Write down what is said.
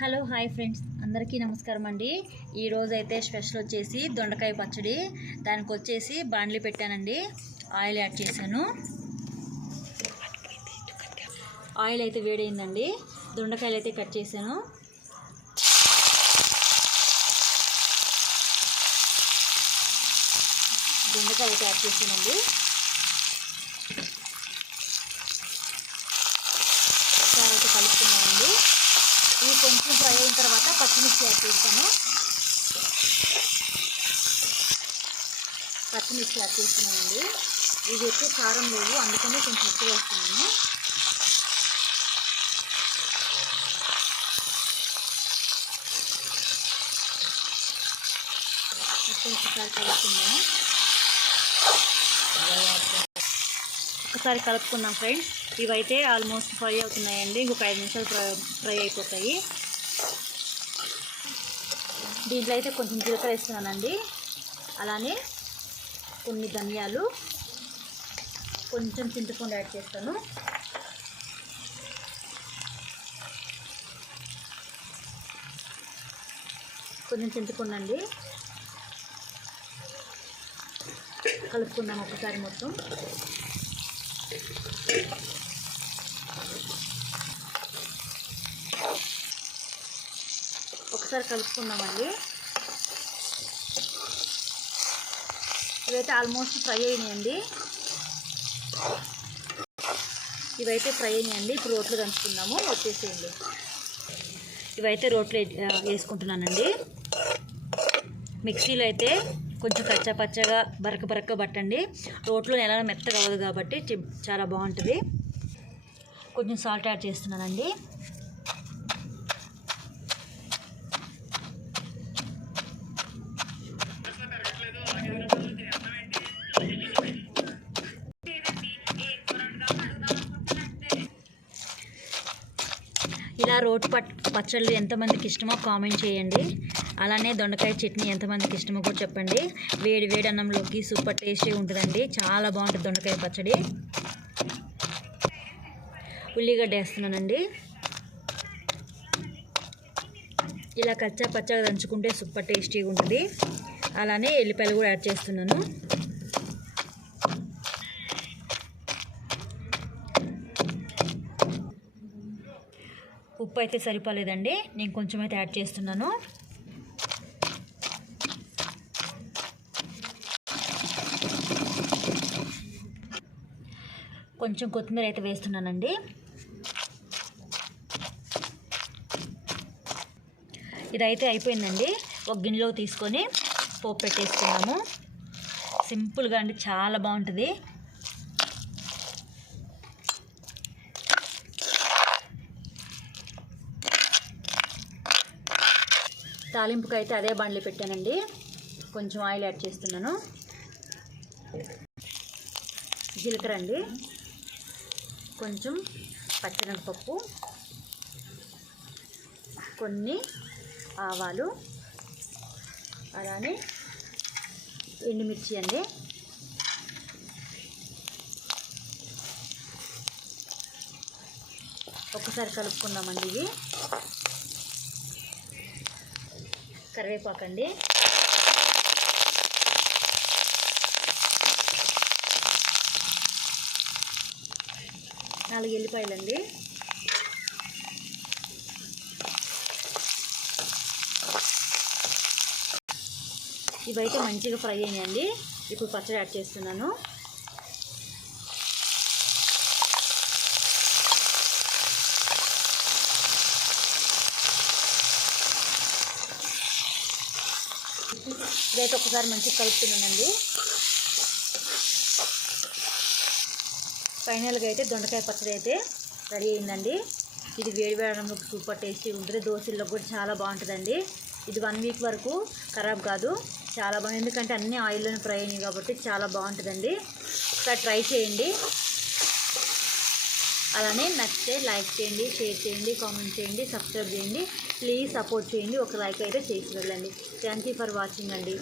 Hello hi friends. అందరికీ నమస్కారం అండి. ఈరోజు అయితే స్పెషల్ వచ్చేసి దొండకాయ పచ్చడి. దానికి వచ్చేసి బాండ్లీ పెట్టానండి. ఆయిల్ యాడ్ చేశాను. ఆయిల్ అయితే వేడైందండి. దొండకాయలు అయితే కట్ చేశాను. దొండకాయ అయితే యాడ్ చేశానండి. ఒకసారి అయితే కలుపుకున్నామండి ఇవి కొంచెం ఫ్రై అయిన తర్వాత పచ్చిమిర్చి యాడ్ చేస్తాను. పచ్చిమిర్చి యాడ్ ఇది ఎక్కువ కారం లేవు అందుకనే కొంచెం ఎక్కువ వేస్తున్నాను. మొత్తం ఒకసారి కలుపుకుందాము. ఒకసారి కలుపుకుందాం ఫ్రెండ్స్. ఇవైతే ఆల్మోస్ట్ ఫ్రై అవుతున్నాయండి. ఇంకొక ఐదు నిమిషాలు ఫ్రై ఫ్రై అయిపోతాయి. దీంట్లో అయితే కొంచెం జీలకర్ర వేస్తున్నానండి. అలానే కొన్ని ధనియాలు కొంచెం చింతపండు యాడ్ చేస్తాను. కొంచెం చింతపండు అండి. కలుపుకుందాం ఒకసారి మొత్తం. ఒకసారి కలుపుకుందామండి. ఇవైతే ఆల్మోస్ట్ ఫ్రై అయినాయండి. ఇవైతే ఫ్రై అయినాయండి. ఇప్పుడు రోట్లు దంచుకుందాము. వచ్చేసేయండి. ఇవైతే రోట్లు వేసుకుంటున్నానండి. మిక్సీలో అయితే కొంచెం కచ్చా పచ్చగా బరక బరక పట్టండి. రోట్లో నెల మెత్తగా అవ్వదు కాబట్టి చాలా బాగుంటుంది. కొంచెం సాల్ట్ యాడ్ చేస్తున్నానండి. రోటి పట్ పచ్చళ్ళు ఎంతమందికి ఇష్టమో కామెంట్ చేయండి. అలానే దొండకాయ చట్నీ ఎంతమందికి ఇష్టమో కూడా చెప్పండి. వేడి వేడి అన్నంలోకి సూపర్ టేస్టీ ఉంటుందండి. చాలా బాగుంటుంది దొండకాయ పచ్చడి. ఉల్లిగడ్డ వేస్తున్నానండి. ఇలా కచ్చా పచ్చగా దంచుకుంటే సూపర్ టేస్టీగా ఉంటుంది. అలానే ఎల్లిపాయలు కూడా యాడ్ చేస్తున్నాను. ఉప్పు అయితే సరిపోలేదండి. నేను కొంచెం అయితే యాడ్ చేస్తున్నాను. కొంచెం కొత్తిమీర అయితే వేస్తున్నానండి. ఇదైతే అయిపోయిందండి. ఒక గిన్నెలో తీసుకొని పోపు పెట్టేసుకున్నాము. సింపుల్గా అండి చాలా బాగుంటుంది. తాలింపుకి అయితే అదే బండ్లు పెట్టానండి. కొంచెం ఆయిల్ యాడ్ చేస్తున్నాను. జీలకర్ర అండి కొంచెం పచ్చిమిరపప్పు. కొన్ని ఆవాలు. అలానే ఎండుమిర్చి అండి. ఒకసారి కలుపుకుందామండి ఇవి. కరివేపాకండి. నాలుగు ఎల్లిపాయలండి. ఇవైతే మంచిగా ఫ్రై అయినాయండి. ఇప్పుడు పచ్చడి యాడ్ చేస్తున్నాను. ఇదైతే ఒకసారి మంచిగా కలుపుతున్నానండి. ఫైనల్గా అయితే దొండకాయ పచ్చడి అయితే రెడీ అయిందండి. ఇది వేడి వేయడంలోకి సూపర్ టేస్టీ ఉంటుంది. దోశల్లో కూడా చాలా బాగుంటుందండి. ఇది వన్ వీక్ వరకు ఖరాబ్ కాదు. చాలా బాగుంది. ఎందుకంటే అన్ని ఆయిల్లోనే ఫ్రై అయినాయి కాబట్టి చాలా బాగుంటుందండి. ఒకసారి ట్రై చేయండి. అలానే నచ్చితే లైక్ చేయండి షేర్ చేయండి కామెంట్ చేయండి సబ్స్క్రైబ్ చేయండి. ప్లీజ్ సపోర్ట్ చేయండి. ఒక లైక్ అయితే చేసి వెళ్ళండి. థ్యాంక్ యూ ఫర్ వాచింగ్ అండి.